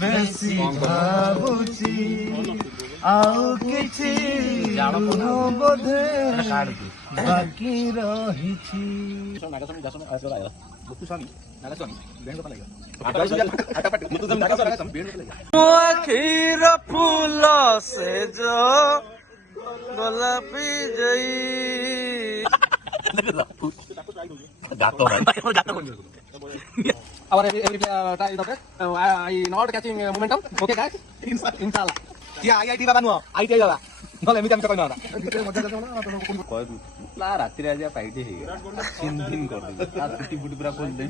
ବେଶୀ ଭାବୁଛି ଆଉ କିଛି ବୋଧେ ବାକି ରହିଛି। ମୋ ଆଖିର ଫୁଲ ସେଜ ଗୋଲାପି ଯାଇ Our every try the press. I not catching momentum. Okay, guys. Inshallah. Yeah, IIT baba no. IIT baba. No, let me tell you something. ला राति आज पाइटे सिन दिन कर छुट्टी फुटी पूरा खोल दे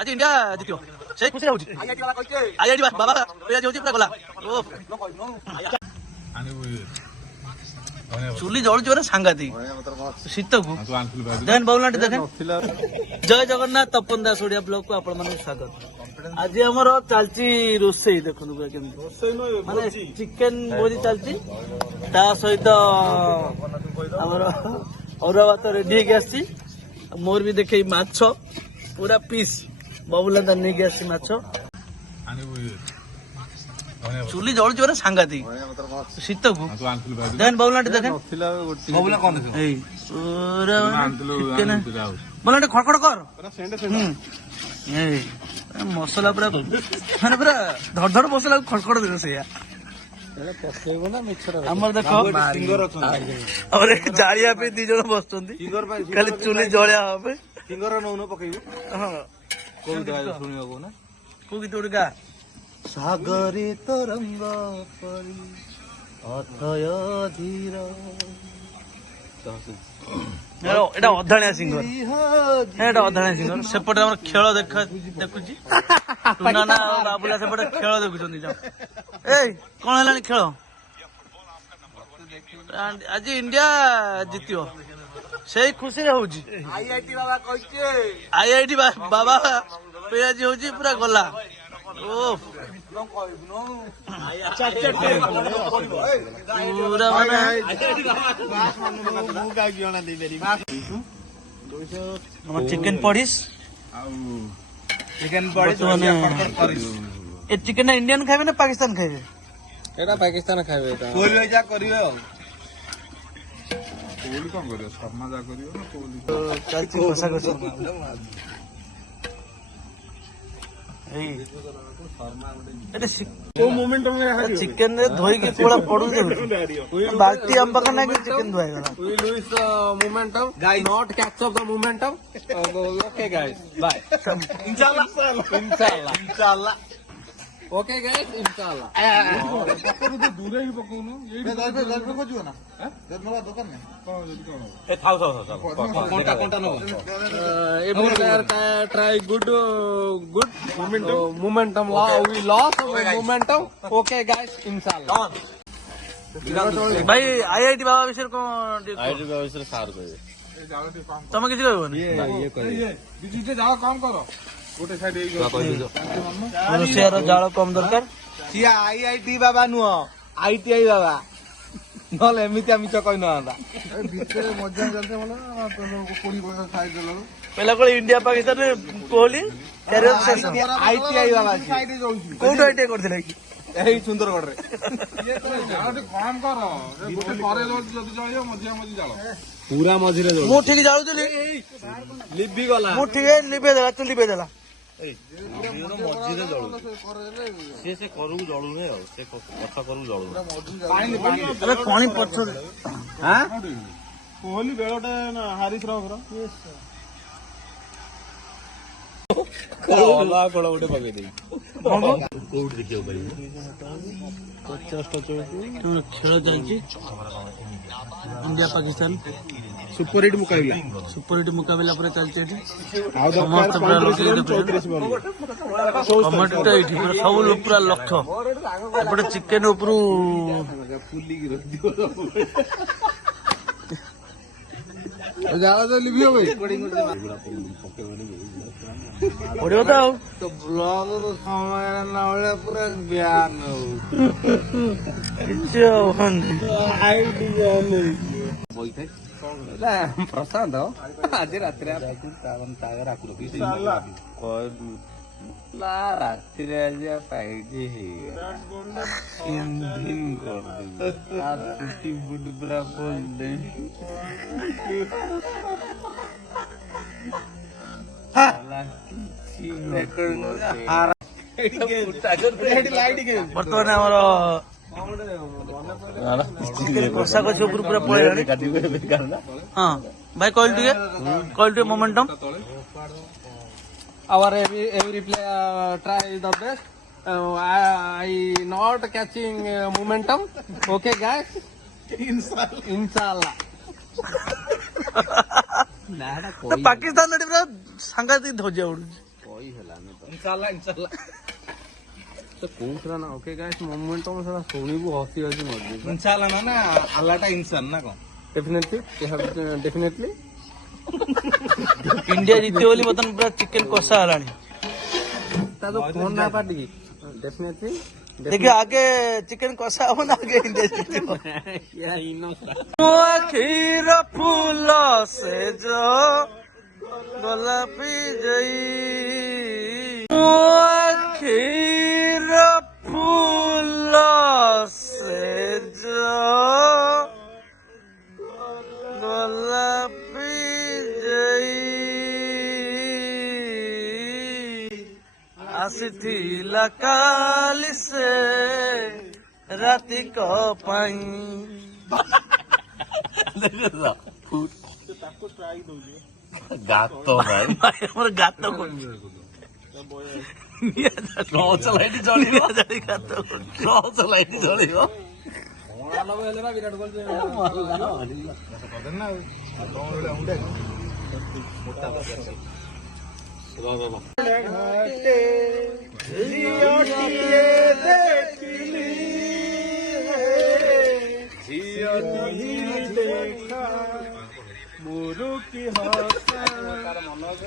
आज इंडिया जितियो से खुशी रहउची आईआईटी बाबा पेज होची पूरा गला चुली जळुची रे सांगाती शीत को देन बाउलाटी देखें जय जगन्नाथ तपन दास ओडिया ब्लॉग को आपण माने स्वागत। आज हमर चालची रोसई देखनु माने चिकन भोजी चालची ता सहित हमर औरा भात रेडी हे आसी मोर भी देखे माछ पूरा पीस बाबुला दा ने आसी माछ चुली जळुची रे सांगाती शीत को देन बाउलाटी देखें बाबुला कोन देखे ए पूरा चिकन बाउलाटी खड़खड़ कर ए मसला पूरा माने पूरा धड़ धड़ मसला खड़खड़ दे सेया हमर देखो और एक जालिया पे दी जण बसचंदी खाली चुली जळिया होबे फिंगर नउनो पकइबो हां कोन गाय सुनियो को ना को गीत उडगा सागरी तरंग परी अथय धीर हेलो एटा अधाणिया सिंगर एटा अधाणिया सिंगर सेपटे हमर खेल देखुची टुनाना और बाबुला सेपटे खेल देखुचंदी जा ए कोन हलानी खेल आज इंडिया जितियो सेही खुशी रे होउची आईआईटी बाबा कहचे आईआईटी बाबा पेज होउची पूरा गला ओ पूरा माने चिकन पड़िस ए चिकन इंडियन खाइबे ना पाकिस्तान खाइबे एटा पाकिस्तान खाइबे एटा कोली जा करियो कोली कोन करियो शर्मा जा करियो ना कोली चाची कोसा कोसा चिकन रे धोई के कोला पड़ू दे बाल्टी हम पकड़ना कि चिकन धोई गला we lose the momentum guys not catch up the momentum okay guys bye इंशाल्लाह इंशाल्लाह okay guys inshallah दूर ही पकोनो ये घर पे को जो ना दरनवा दुकान में ए थाउ conta no every player try good momentum we lost momentum okay guys inshallah भाई आईआईटी बाबा विषय को आईआईटी बाबा विषय सार कहबे तमे किछ कहबोनी ये कहबे बिजुते जाओ काम करो गोटे साइड ए रुसियार जाळ कम दरकार सिया आईआईटी बाबा नुह आईटीआई बाबा नले एमिति आमी चकई न आंदा ভিতরে মজা চলতে বলো কোনি বসা সাইড দেলো पहला कोई इंडिया पाकिस्तान रे कोहली कैरियर सेशन आईटीआई बाबा সাইডে যাউছি कोड आईटी करथिले कि एही सुंदरगढ़ रे ये तो जाओ काम करो गोटे करे जदी जाइयो मझिया मझी जाओ पूरा मझिरे जो मु ठीक जाळु तुली लिबी गला मु ठीक लिबे देला तू लिबे देला मझिरे जळू से करू जळू रे से कथा करू जळू अरे पानी पछो हां कोहली बेळटा ना हारिस राव करो कोला कोला उठे पके दे कोड देखियो भाई 50 खेल जाई इंडिया पाकिस्तान सुपर हिट मुकाबला पूरा चलते आउ समस्त पूरा लोग टमाटो एठी पूरा सब लोग पूरा लक्ष्य एपटे चिकन ऊपर फुली की रख दियो ज्यादा तो लिबियो भाई पड़ियो तो ब्लॉग तो समय ना वाला पूरा बयान हो जो हन आई डिजाइन बोलते ପ୍ରଶାନ୍ତ ଆଜି ରାତିରେ ରାତିରେ ଆଜି ପାଇଟି ବର୍ତ୍ତମାନ ଆମର କଷା କଷି ଉପରୁ ପୁରା ପଳେଇଲାଣି। ହଁ ଭାଇ କହିଲୁ ଟିକେ ମୋମେଣ୍ଟମ। Our every player try the best. I not catching momentum. Okay, guys. Inshallah. Pakistan ପୁରା ସାଂଘାତିକ ଧଜିଆ ଉଡୁଛି। Inshallah. तो कौन ना ओके गाइस मोमेंटम से सोनीबू हसी हसी मर इंशाल्लाह ना अल्लाह इंसान ना कौन डेफिनेटली इंडिया जीते बोली बर्तमान पूरा चिकेन कषा हलानी। ता तो फोन ना पाटी डेफिनेटली देखिए आगे चिकेन कषा हो ना आगे इंडिया जीते या इनो खीर फूल से जो गोलापी जई खीर फूल से जो गोलापी जई आसिथिला काली से राति को पाई गातो भाई ଆମର ଗାତ ଟର୍ଚ୍ଚ ଲାଇଟ୍ ଜଳିବ ଗାତ ଟର୍ଚ୍ଚ ଲାଇଟ୍ ଜଳିବ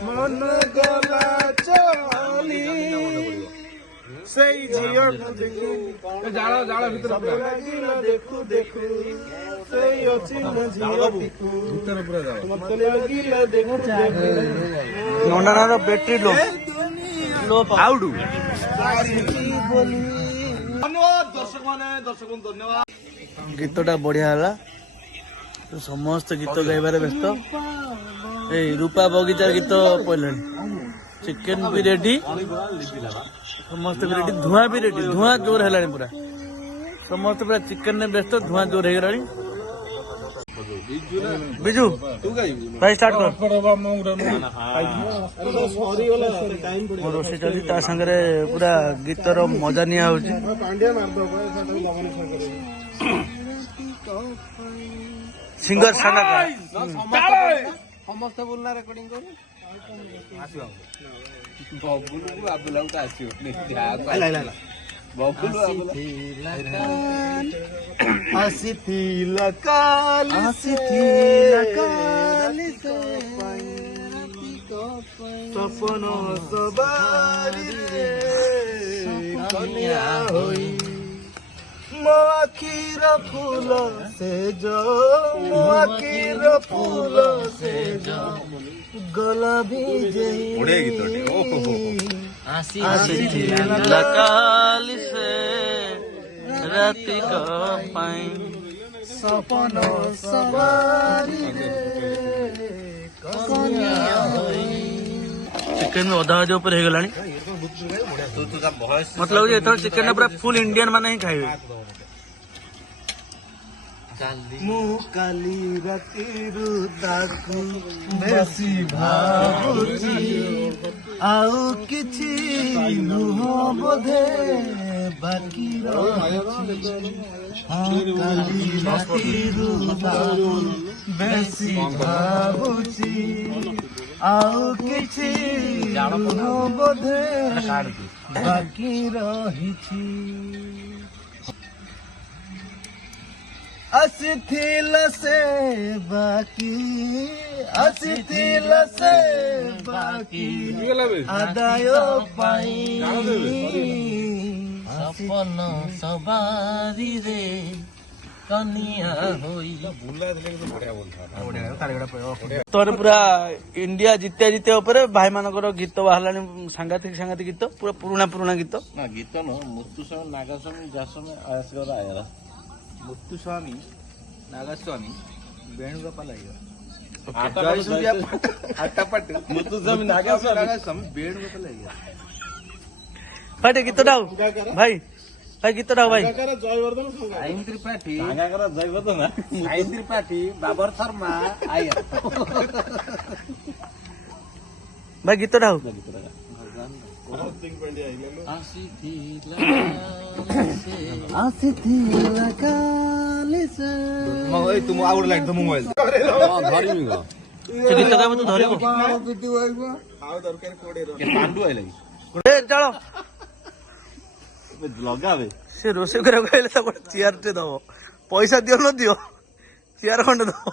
मन गला चली सेई झियो जाड़ा जाड़ा भीतर लागिला देखु देखु सेई अछि न झियो भीतर पूरा जाओ मत लागिला देखु देखु ନଣ୍ଡାର ବ୍ୟାଟେରୀ लो ଆଉଡୁ धन्यवाद दर्शक माने दर्शक धन्यवाद। ଗୀତଟା ବଢିଆ ହେଲା। ସମସ୍ତେ ଗୀତ ଗାଇବାରେ ବ୍ୟସ୍ତ। ଏଇ ରୂପା ବଗିଚାର ଗୀତ ପଡ଼ିଲାଣି। ଚିକେନ ବି ରେଡି, ସମସ୍ତେ ବି ରେଡି, ଧୂଆଁ ବି ରେଡି, ଧୂଆଁ ଜୋର ହେଲାଣି ପୁରା। ସମସ୍ତେ ପୁରା ଚିକେନରେ ବ୍ୟସ୍ତ, ଧୂଆଁ ଜୋର ହେଇଗଲାଣି। ବିଜୁ ଭାଇ ଷ୍ଟାର୍ଟ କର। ମୋ ରୋଷେଇ ଚାଲିଛି, ତା ସାଙ୍ଗରେ ପୁରା ଗୀତର ମଜା ନିଆ ହଉଛି। ସିଙ୍ଗର ସାଙ୍ଗା ସମସ୍ତେ ବୁଲନା ରେକର୍ଡିଂ କରୁ ବବୁଲୁ ଆବୁଲାକୁ ତ ଆସିବନି ବବୁଲୁ ଆସିଥିଲା କାଲି ସପନ ସବାରିରେ କନ୍ୟା ହୋଇ ମୋ ଆଖିର ଫୁଲ ସେଜ ମୋ ଆଖିର ଫୁଲ ସେଜ ଗଲା ବିଜେଇ ଆସିଥିଲା କାଲି ସେ ରାତି ପାଇଁ ସପନ ସବାରିରେ କନ୍ୟା ହୋଇ। ଚିକେନ ଅଧା ଅଧା ଉପରେ ହେଇଗଲାଣି। ମତେ ଲାଗୁଛି ଏଥର ଚିକେନ ପୁରା ଫୁଲ ଇଣ୍ଡିଆନ ମାନେ ହିଁ ଖାଇବେ। ମୁଁ କାଲି ରାତିରୁ ତାକୁ ବେଶୀ ଭାବୁଛି ଆଉ କିଛି ନୁହଁ ବୋଧେ ବାକି ରହିଛି। କାଲି ରାତିରୁ ତାକୁ ବେଶୀ ଭାବୁଛି ଆଉ କିଛି ନୁହଁ ବୋଧେ ବାକି ରହିଛି। ଆସିଥିଲା ସେ ବାକି ଆଦାୟ ପାଇଁ ସପନ ସବାରିରେ कनिया होई ତୋର ପୁରା ଇଣ୍ଡିଆ ଜିତିଆ ଜିତିଆ ଉପରେ ଭାଇ ମାନଙ୍କର ଗୀତ ବାହାରିଲାଣି ସାଂଘାତିକ ସାଂଘାତିକ ଗୀତ ପୁରା ପୁରୁଣା ପୁରୁଣା ଗୀତ ନା ଗୀତ ନୁହଁ ମୁତୁସ୍ୱାମୀ ନାଗସ୍ୱାମୀ ଯାସ୍ୱାମୀ ଆୟସ୍କର ଆୟରା ମୁତୁସ୍ୱାମୀ ନାଗସ୍ୱାମୀ ବେଣୁଗୋପାଳ ଆಯ್ୟାର ମୁତୁସ୍ୱାମୀ ନାଗସ୍ୱାମୀ ବେଣୁଗୋପାଳ ଆಯ್ୟାର ଭାଇ ଟିକେ ଗୀତଟା ଆଉ ଭାଇ ଭାଇ ଗୀତଟା ଆଉ ଭାଇ ଜୟବର୍ଦ୍ଧନ ସାଇନ ତ୍ରିପାଠୀ ସାଙ୍ଗାକର ଜୟବର୍ଦ୍ଧନ ସାଇନ ତ୍ରିପାଠୀ ବାବର ଶର୍ମା ଆಯ್ୟାର ଭାଇ ଗୀତଟା ଆଉ ଆସିଥିଲା କାଲି ସେ ତୁମ ଆଉ ଗୋଟେ ଲାଇଟ୍ ତ ମୋବାଇଲ ଧରିବି ସେ ଗୀତ ଗାଇବ ତୁ ଧରିବୁ ଆଉ ଦରକାର ପାଣ୍ଡୁ ଆଇଲା ଏ ଚାଳ ଲଗାବେ ସେ ରୋଷେଇ କରିବାକୁ କହିଲେ ତା ଗୋଟେ ଚେୟାର ଟେ ଦବ ପଇସା ଦିଅ ନ ଦିଅ ଚେୟାର ଖଣ୍ଡେ ଦବ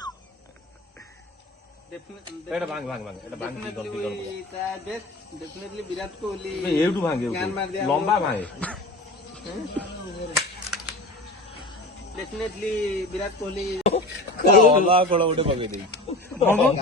ଏଇଟା ଭାଙ୍ଗ ଭାଙ୍ଗ ଭାଙ୍ଗ ଏଇଟା ଭାଙ୍ଗ डेफिनेटली विराट कोहली ଏଇଠୁ ଭାଙ୍ଗେ ଲମ୍ବା ଭାଙ୍ଗେ डेफिनेटली विराट कोहली ଅଲଗା କଳ ଗୋଟେ ପକେଇ ଦେଇ